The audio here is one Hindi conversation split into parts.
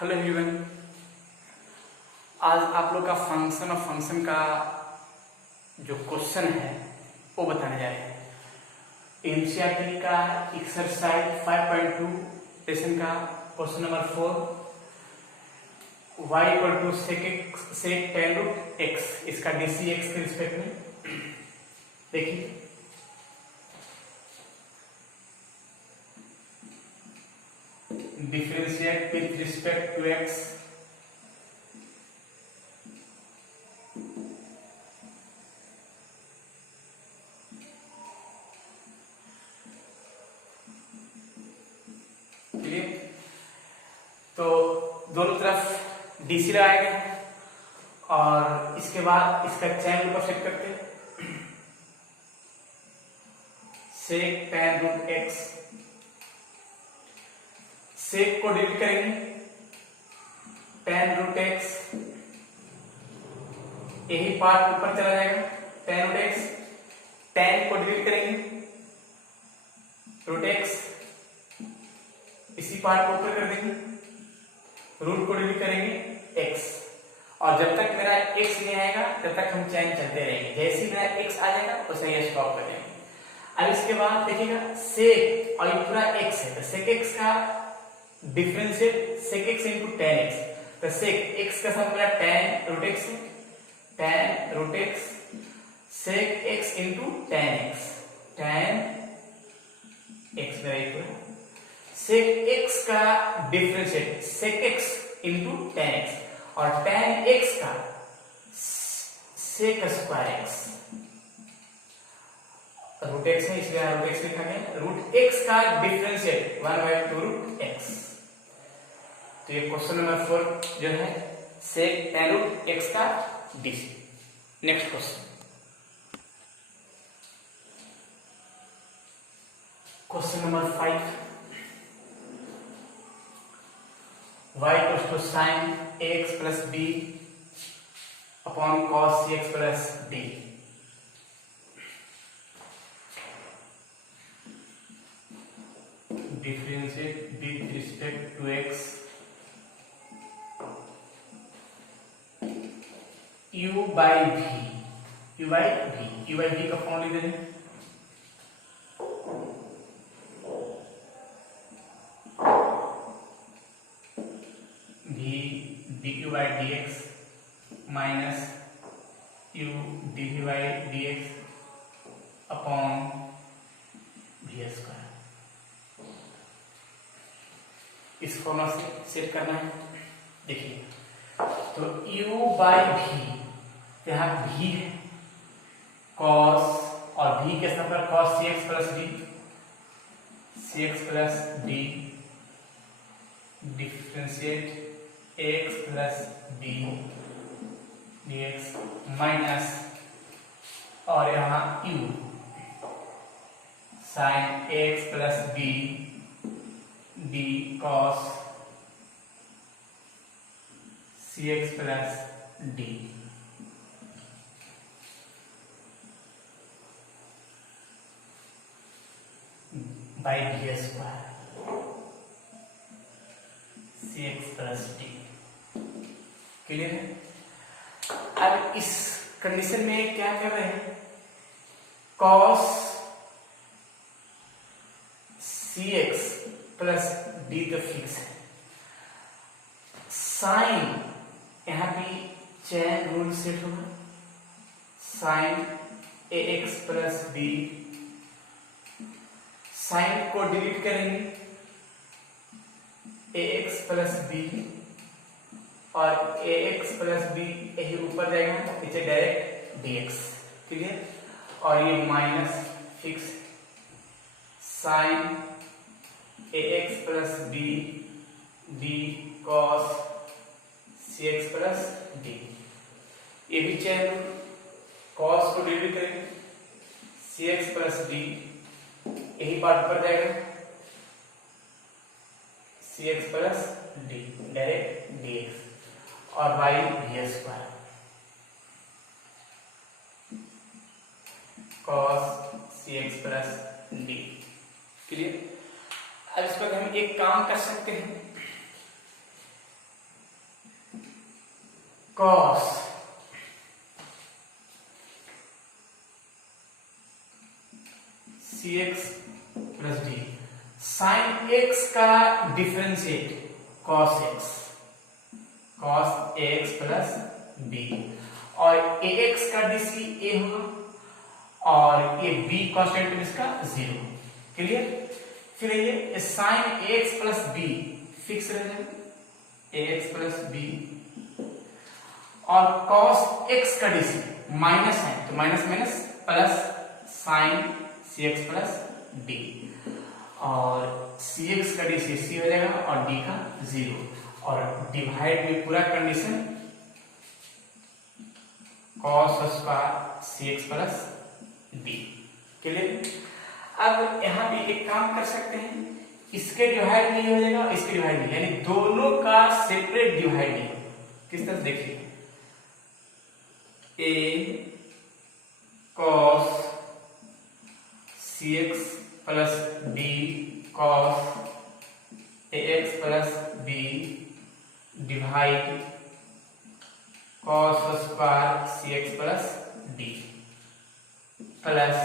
हेलो एवरीवन, आज आप लोग का फंक्शन और फंक्शन का जो क्वेश्चन है वो बताने जा रहे हैं। एनसीईआरटी का एक्सरसाइज 5.2 लेसन का question number 4, y equal to sec tan root x, इसका डीसी x के रिस्पेक्ट में देखिए। Differentiate with respect to x, clear. तो दोनों तरफ डीसी लगाया गया है और इसके बाद इसका चैन ऊपर सेट करते हैं। सेक tan रूट x, सेक को डिलीट करेंगे, tan रूट x यही पार्ट ऊपर चला जाएगा, tan रूट x, tan को डिलीट करेंगे, रूट x इसी पार्ट को ऊपर कर देंगे, रूट को डिलीट करेंगे x, और जब तक मेरा x नहीं आएगा तब तक हम चैन चलते रहेंगे। जैसे ही मेरा x आ जाएगा उसे ये स्टॉप कर देंगे। अब इसके बाद देखिएगा सेक, और ये पूरा x है तो सेक x का differentiate sec x into tan x, तो सेक x का सब मेरा tan रूट x है, tan root x sec x into tan x, tan x मेरा इक्वल सेक x का differentiate sec x into tan x, और tan x का sec square x, root x है इसलिए रूट x लिखा गया, रूट x का डिफरेंशिएट 1/2 रूट x। तो ये क्वेश्चन नंबर 4 जो है सेक tan रूट x का DC. Next question number 5, y equals to sine ax plus b upon cos cx plus d। Differentiate with respect to x, u by v का फॉर्म लिख देंगे, du by dx minus u dv by dx upon v square. इस फॉर्मूला से सेट करना है। देखिए तो u बाई v, यहाँ v है cos, और v के स्थान पर cos cx plus d, cx plus d differentiate ax plus b dx minus, और यहाँ u sine ax plus b d cos cx plus d। By D square cx plus d। Clear है। अब इस कंडीशन में क्या कर रहे हैं, cos cx प्लस d तो फिक्स है, साइन यहां भी चैन रूल सेट होगा, sine ax plus d, sine को डिलीट करेंगे, ax प्लस b, और ax प्लस b यही ऊपर जाएगा, नीचे डायरेक्ट dx। क्लियर। और ये minus fix sine ax plus b d cos cx plus d, ये भी चैन cos को डिलीट करेंगे, cx प्लस d यही पार्ट पर जाएगा, cx plus d direct dx, और by v square cos cx plus d। Clear. अब इस पर हम एक काम कर सकते हैं, cos cx plus D, sine x का differentiate cos x plus b, और ax का dc a होगा और ये b कांस्टेंट इसका 0। क्लियर? फिर ये sine ax plus b fix रह जाएगा, ax प्लस b, और cos x का dc माइनस है तो minus minus plus sine cx plus d, और cx का डी c हो जाएगा और d का 0, और डिवाइड में पूरा condition cos square cx plus d। Clear? अब यहाँ भी एक काम कर सकते हैं, इसके डिवाइड नहीं हो जाएगा, इसके डिवाइड नहीं, यानी दोनों का सेपरेट डिवाइड नहीं होगा। किस तरह देखिए, a cos cx plus b cos ax plus b divide cos square cx plus d, plus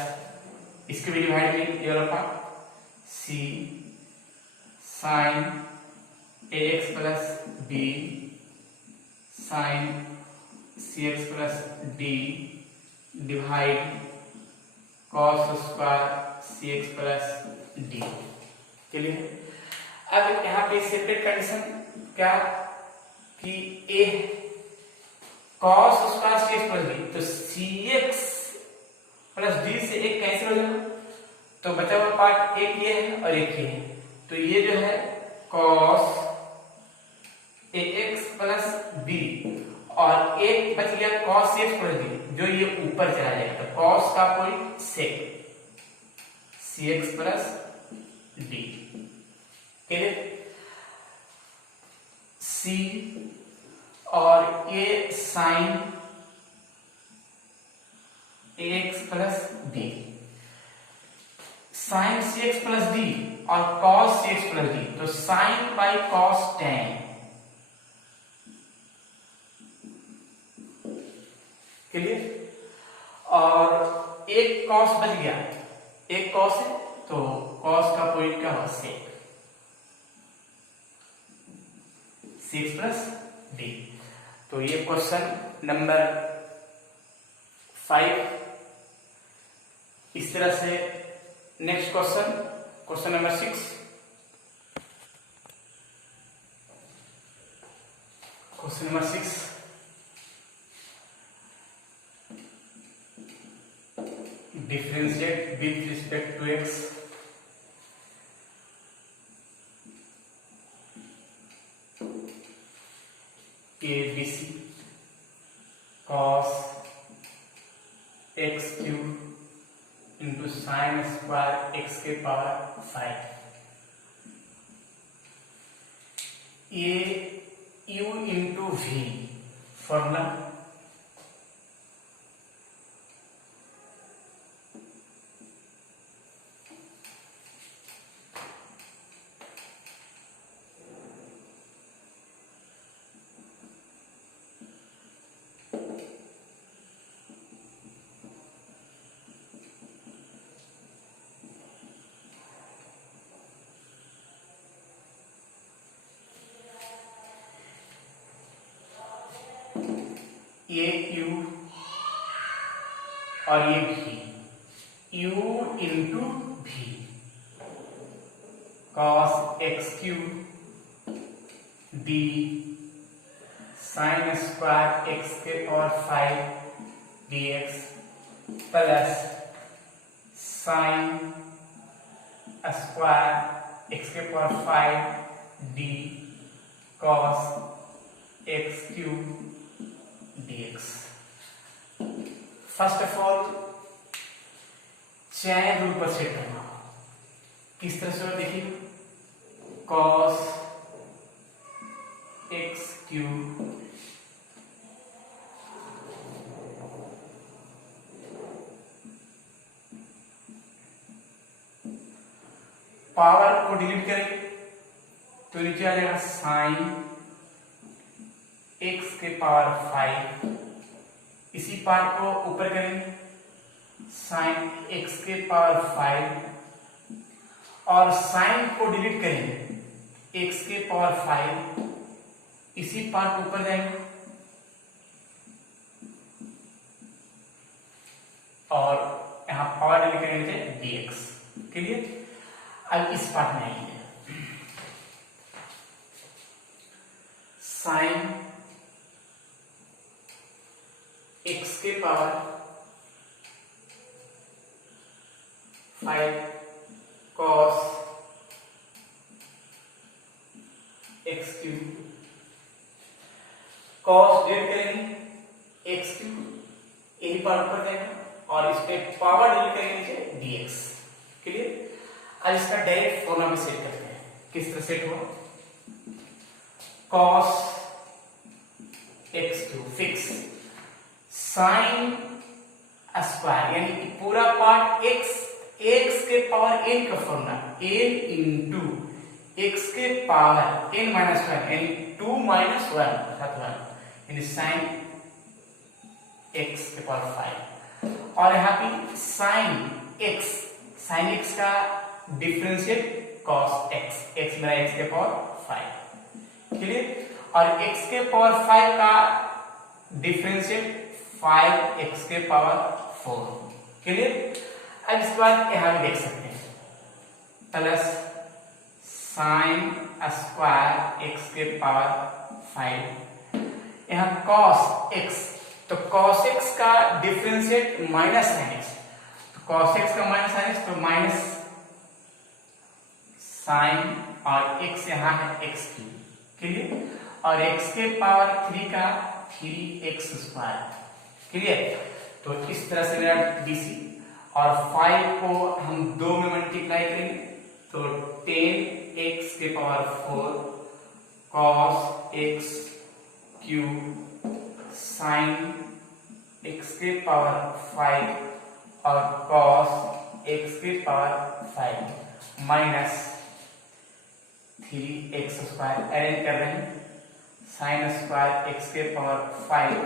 इसके भी डिवाइड में ये वाला part c sine ax plus b sine cx plus d divide cos square cx plus d। Clear? अब यहाँ पे सेपरेट कंडीशन क्या कि a cos square cx plus d, तो cx प्लस d से एक कैंसिल हो जाएगा, तो बचा हुआ पार्ट एक ये है और एक ये है, तो ये जो है cos ax प्लस b, और एक बच गया cos cx प्लस d, जो ये ऊपर चला जाएगा, तो cos का कोई sec cx plus d। Clear? c और ये sine ax plus d, sine cx plus d और cos cx प्लस d, तो sine by cos tan। Clear? और एक cos बच गया, एक cos है तो cos का पॉइंट क्या होगा, सेक cx प्लस d। तो ये क्वेश्चन नंबर 5। इस तरह से next question, question number 6, question number 6, differentiate with respect to x abc cos x cube into sin square x के पावर 5, ये u into v फॉर्मूला, ये u और ये v, u into v cos x cube d sine square x के power 5 dx plus sine square x के power 5 d cos x cube dx। First of all chain rule पर सेट करना, किस तरह से देखिए, cos x क्यूब पावर को डिलीट करेंगे तो नीचे आ जाएगा साइन x के पावर 5, इसी पार्ट को ऊपर करेंगे साइन x के पावर 5 और साइन को डिलीट करेंगे x के पावर 5, इसी पार्ट ऊपर जाएंगे और यहां पावर डिलीट करेंगे dx के लिए। अब इस पार्ट में आएंगे साइन x के power 5 cos x cube, cos delete करेंगे x क्यूब, यही पार्ट ऊपर जाएगा और इस पे पावर डिलीट करेंगे dx के लिए। अब इसका डायरेक्ट फॉर्मूला में सेट करते हैं। किस तरह सेट हुआ, cos x cube fix, sine square यानी कि पूरा पार्ट x के पावर n का फॉर्मूला n इंटू x के पावर n माइनस 1 यानी 2 माइनस 1 अर्थात 1 यानी साइन x के पावर 5 और यहाँ पे साइन x का डिफरेंशिएट cos x मेरा x के पावर 5 क्लियर, और x के पावर 5 का डिफरेंशिएट 5x के पावर 4 क्लियर। अब इसके बाद यहां भी देख सकते हैं प्लस साइन स्क्वायर x के पावर 5, यहां cos x, तो cos x का डिफरेंशिएट माइनस साइन x, तो cos x का माइनस साइन x तो माइनस साइन और x यहां है x क्यूब क्लियर, और x के पावर 3 का 3x स्क्वायर क्लियर। तो इस तरह से मेरा BC और 5 को हम 2 में मल्टीप्लाई करेंगे तो 10x के power 4 cos x cube sign x के पावर 5 और cos x के power 5 minus 3x square, arrange कर रहे हैं साइन स्क्वायर x के पावर 5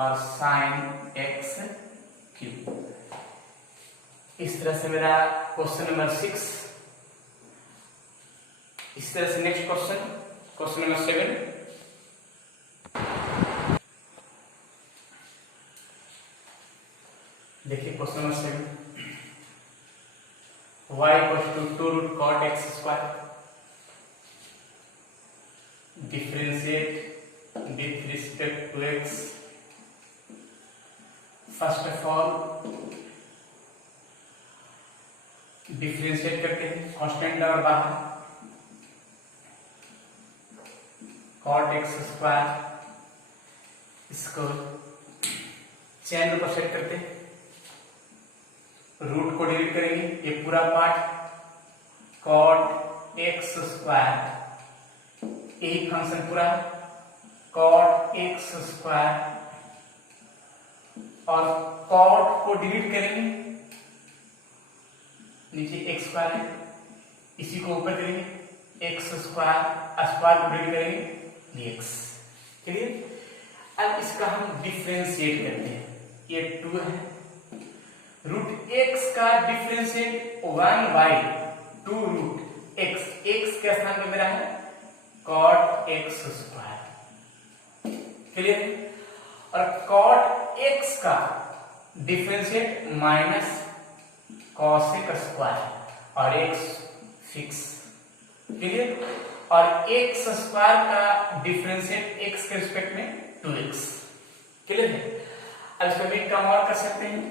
और साइन x क्यूब। इस तरह से मेरा क्वेश्चन नंबर 6। इस तरह से नेक्स्ट क्वेश्चन नंबर 7, देखिए question number 7, y equals to 2 root cot x square, differentiate with respect to x। First of all differentiate करते हैं, कांस्टेंट और बाहर cot x स्क्वायर, इसको चेन रूप में सेट करते हैं, रूट को डिलीट करेंगे, ये पूरा पार्ट cot x स्क्वायर, यही फंक्शन पूरा cot x स्क्वायर और cot को डिलीट करेंगे, नीचे x स्क्वायर है, इसी को ऊपर करेंगे x स्क्वायर, स्क्वायर को डिलीट करेंगे dx क्लियर। अब इसका हम डिफरेंशिएट करते हैं, ये 2 है, रूट x का डिफरेंशिएट 1 बाई 2 रूट x के स्थान पे मेरा है cot x स्क्वायर क्लियर, और cot x का डिफरेंशिएट माइनस cosec स्क्वायर और x फिक्स क्लियर, और x स्क्वायर का डिफरेंशिएट x के रिस्पेक्ट में 2x क्लियर है। अब इसको भी कम और कर सकते हैं,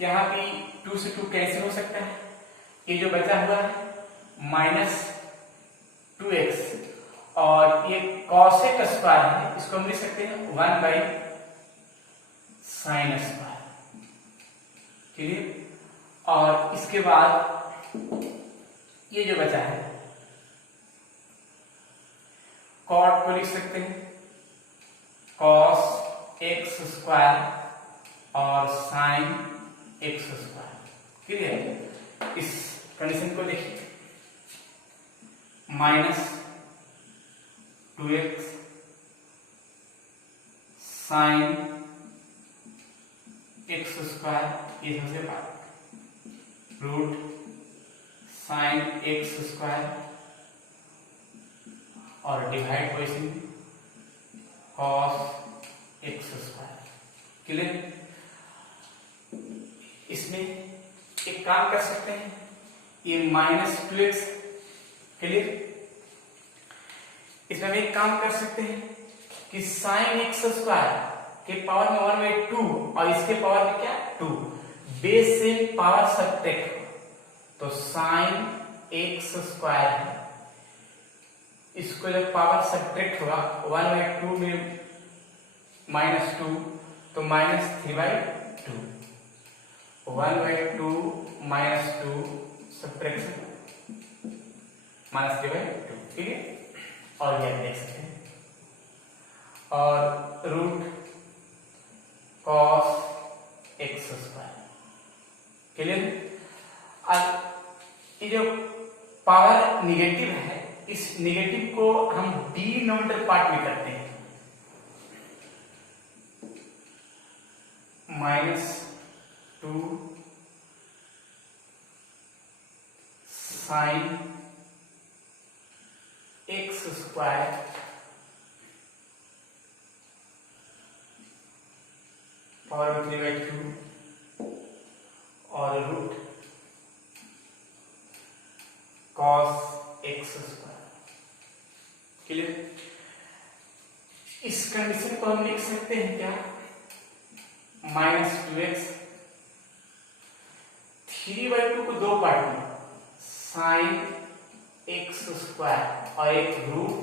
यहाँ पे 2 से 2 कैंसिल हो सकता है, ये जो बचा हुआ है माइनस 2x और ये cosec स्क्वायर है, इसको हम लिख सकते हैं 1 बाई साइन स्क्वायर क्लियर, और इसके बाद ये जो बचा है cot को लिख सकते हैं cos x स्क्वायर और साइन x स्क्वायर क्लियर। इस कंडीशन को देखिए minus 2x sine x square, ये सबसे बात, रूट साइन एक्स स्क्वायर और divide by cos x square. Clear? इसमें एक काम कर सकते हैं, ये -2x, क्लियर? इसमें हम एक काम कर सकते हैं कि साइन एक्स स्क्वायर के पावर में 1/2 और इसके पावर में क्या 2, बेस से पावर सब्ट्रैक्ट, तो साइन एक्स स्क्वायर है, इसको जब पावर सब्ट्रैक्ट होगा 1/2 में -2 तो -3/2, 1/2 -2 सब्ट्रैक्शन -3/2, ठीक है? और ये देख सकते हैं, और root cos x square. Clear? अब ये जो पावर निगेटिव है, इस निगेटिव को हम डिनोमिनेटर पार्ट में करते हैं, -2 साइन एक्स स्क्वायर पावर 3/2 और root cos x square. Clear? इस कंडीशन को हम लिख सकते हैं क्या, -2x, 3/2 को दो पार्ट में, साइन एक्स स्क्वायर और एक रूट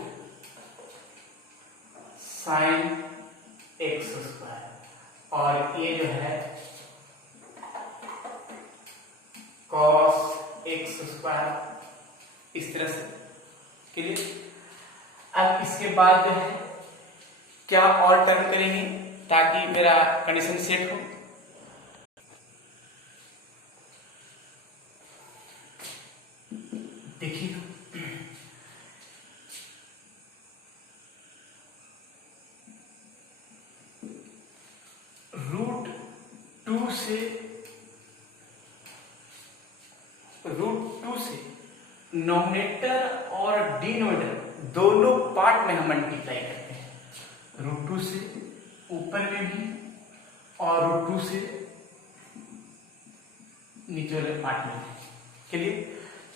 साइन एक्स स्क्वायर, और ये जो है कॉस एक्स स्क्वायर, इस तरह से। क्लियर? अब इसके बाद जो है क्या और टर्म करेंगे ताकि मेरा कंडीशन सेट हो। देखिए, √2 से नोमिनेटर और डिनोमिनेटर दोनों पार्ट में हम मल्टीप्लाई करते हैं, √2 से ऊपर में भी और √2 से नीचे वाले पार्ट में भी। चलिए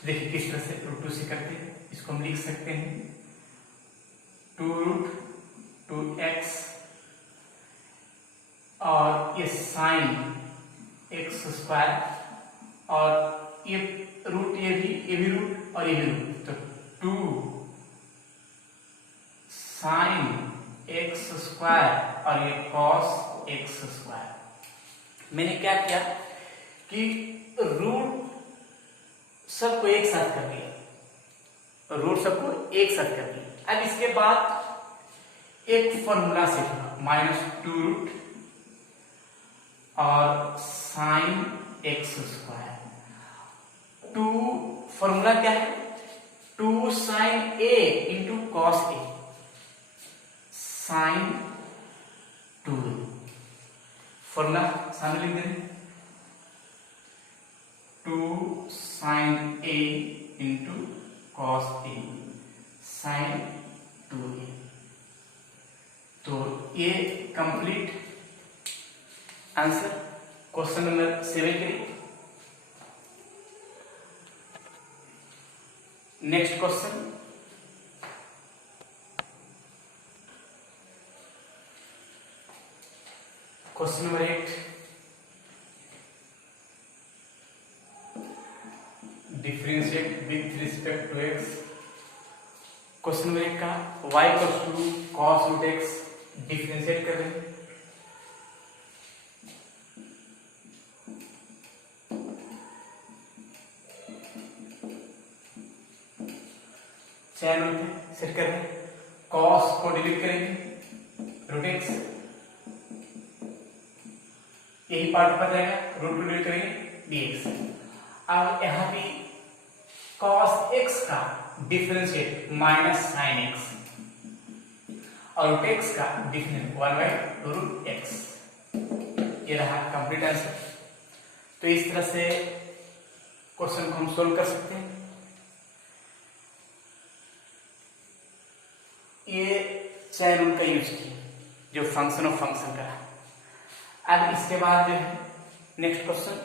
देखिए किस तरह से √2 से करते हैं। इसको हम लिख सकते हैं 2√2x और ये साइन एक्स स्क्वायर, और ये रूट, ये भी रूट और ये भी रूट, तो 2 साइन एक्स स्क्वायर और ये कॉस एक्स स्क्वायर। मैंने क्या किया कि रूट सबको एक साथ कर दिया, रूट सबको एक साथ कर दिया। अब इसके बाद एक फॉर्मूला सीखना, -2 और साइन एक्स स्क्वायर। 2 फॉर्मूला क्या है, 2 sine A into cos A, sine 2, formula सामने लिख दें, 2 sine A into cos A, sine 2a। तो ये कंप्लीट आंसर क्वेश्चन नंबर 7 के। Next question, question number 8, differentiate with respect to x। Question number 1 का y = cos √x डिफरेंशिएट कर रहे हैं। चैन सेट कर रहे हैं, cos को डिलीट करेंगे, √x यही पार्ट पर जाएगा, √2 डिलीट करेंगे dx। अब यहां भी cos x का डिफरेंशिएट -sin x, और रूट एक्स का डिफिनेट 1/√x। ये रहा कंप्लीट आंसर। तो इस तरह से क्वेश्चन को हम सोल्व कर सकते हैं। ये चैन रूल का यूज किया जो फंक्शन ऑफ फंक्शन का। अब इसके बाद जो है नेक्स्ट क्वेश्चन